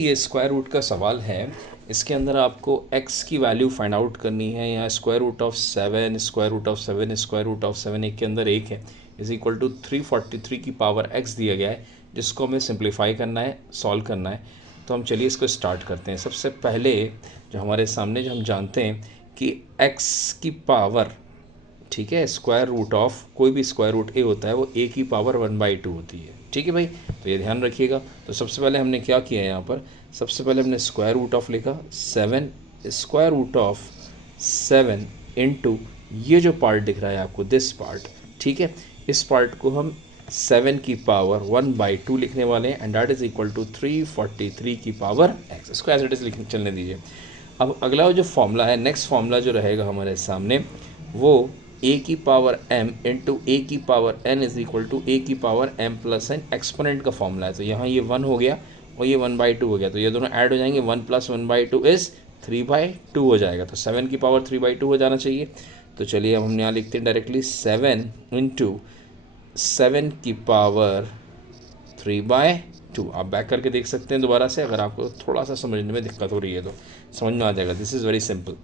ये square root का सवाल है। इसके अंदर आपको x की वैल्यू फाइंड आउट करनी है। यहाँ square root of 7, square root of 7, square root of 7 एक के अंदर एक है, इज इक्वल टू 343 की पावर x दिया गया है, जिसको हमें सिंप्लीफाई करना है, सॉल्व करना है। तो हम चलिए इसको स्टार्ट करते हैं। सबसे पहले जो हमारे सामने जो हम जानते हैं कि x की पावर, ठीक है, स्क्वायर रूट ऑफ कोई भी स्क्वायर रूट ए होता है वो a की पावर 1/2 होती है। ठीक है भाई, तो ये ध्यान रखिएगा। तो सबसे पहले हमने क्या किया है, यहाँ पर सबसे पहले हमने स्क्वायर रूट ऑफ लिखा 7, स्क्वायर रूट ऑफ 7 इंटू ये जो पार्ट दिख रहा है आपको, दिस पार्ट, ठीक है, इस पार्ट को हम 7 की पावर 1/2 लिखने वाले हैं, and that is equal to 343 की पावर x। इसको एज इट इज लिखने चलने दीजिए। अब अगला जो फॉर्मूला है, नेक्स्ट फॉर्मूला जो रहेगा हमारे सामने, वो a की पावर m इंटू ए की power n is equal to a की power m plus n exponent का फॉर्मूला है। तो यहाँ ये 1 हो गया और ये 1/2 हो गया, तो ये दोनों ऐड हो जाएंगे, 1 प्लस 1/2 इज 3/2 हो जाएगा। तो 7 की पावर 3/2 हो जाना चाहिए। तो चलिए अब हम यहाँ लिखते हैं डायरेक्टली 7 इंटू 7 की पावर 3/2। आप बैक करके देख सकते हैं दोबारा से, अगर आपको थोड़ा सा समझने में दिक्कत हो रही है तो समझ में आ जाएगा। This is very simple.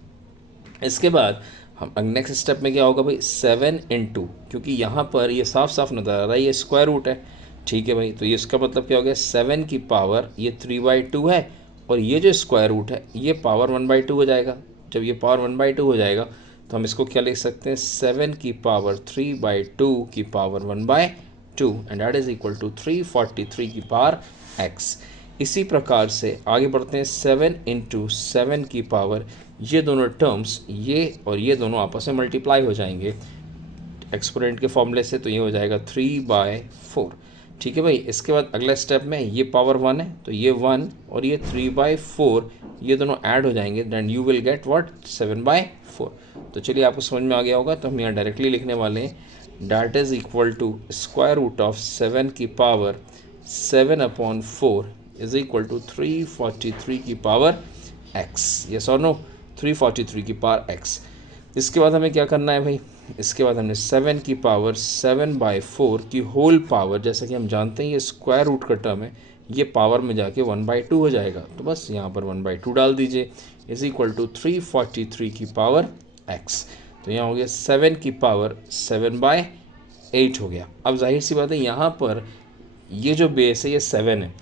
इसके बाद हम नेक्स्ट स्टेप में क्या होगा भाई, 7 इंटू, क्योंकि यहाँ पर ये साफ साफ नज़र आ रहा है ये स्क्वायर रूट है, ठीक है भाई, तो ये इसका मतलब क्या हो गया, 7 की पावर ये 3/2 है, और ये जो स्क्वायर रूट है ये पावर 1/2 हो जाएगा। जब ये पावर 1/2 हो जाएगा तो हम इसको क्या लिख सकते हैं, 7 की पावर 3/2 की power 1/2, and that is equal to 343 की पावर x। इसी प्रकार से आगे बढ़ते हैं, 7 इंटू 7 की पावर, ये दोनों टर्म्स ये और ये दोनों आपस में मल्टीप्लाई हो जाएंगे एक्सपोनेंट के फॉर्मूले से, तो ये हो जाएगा 3/4। ठीक है भाई। इसके बाद अगला स्टेप में ये पावर 1 है, तो ये 1 और ये 3/4 ये दोनों ऐड हो जाएंगे, then you will get what, 7/4। तो चलिए आपको समझ में आ गया होगा। तो हम यहाँ डायरेक्टली लिखने वाले हैं, that is equal to square root of 7 की पावर 7/4 इज इक्वल टू 343 की पावर x। यस और नो, 343 की पावर x। इसके बाद हमें क्या करना है भाई, इसके बाद हमने 7 की पावर 7/4 की होल पावर, जैसा कि हम जानते हैं ये स्क्वायर रूट का टर्म है, ये पावर में जाके 1/2 हो जाएगा, तो बस यहाँ पर 1/2 डाल दीजिए, इज इक्वल टू 343 की पावर x। तो यहाँ हो गया 7 की पावर 7/8 हो गया। अब जाहिर सी बात है यहाँ पर ये जो बेस है ये 7 है,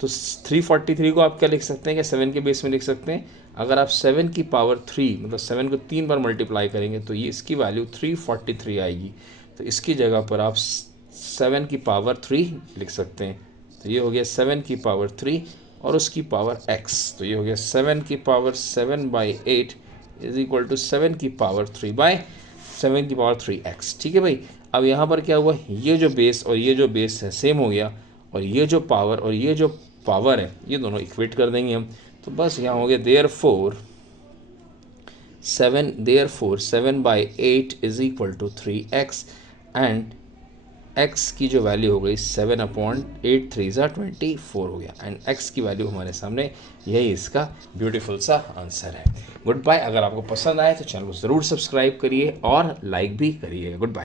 तो 343 को आप क्या लिख सकते हैं, क्या 7 के बेस में लिख सकते हैं। अगर आप 7 की पावर 3 मतलब 7 को 3 बार मल्टीप्लाई करेंगे तो ये इसकी वैल्यू 343 आएगी। तो इसकी जगह पर आप 7 की पावर 3 लिख सकते हैं। तो ये हो गया 7 की पावर 3 और उसकी पावर x। तो ये हो गया 7 की पावर 7/8 इज इक्वल टू 7 की पावर 3x। ठीक है भाई। अब यहाँ पर क्या हुआ, ये जो बेस और ये जो बेस है सेम हो गया, और ये जो पावर और ये जो पावर है ये दोनों इक्वेट कर देंगे हम। तो बस यहाँ हो गया therefore 7/8 is equal to 3x, and x की जो वैल्यू हो गई 7/8 3 = 24 हो गया, एंड x की वैल्यू हमारे सामने, यही इसका ब्यूटीफुल सा आंसर है। Goodbye. अगर आपको पसंद आए तो चैनल को ज़रूर सब्सक्राइब करिए और लाइक भी करिए। Good bye.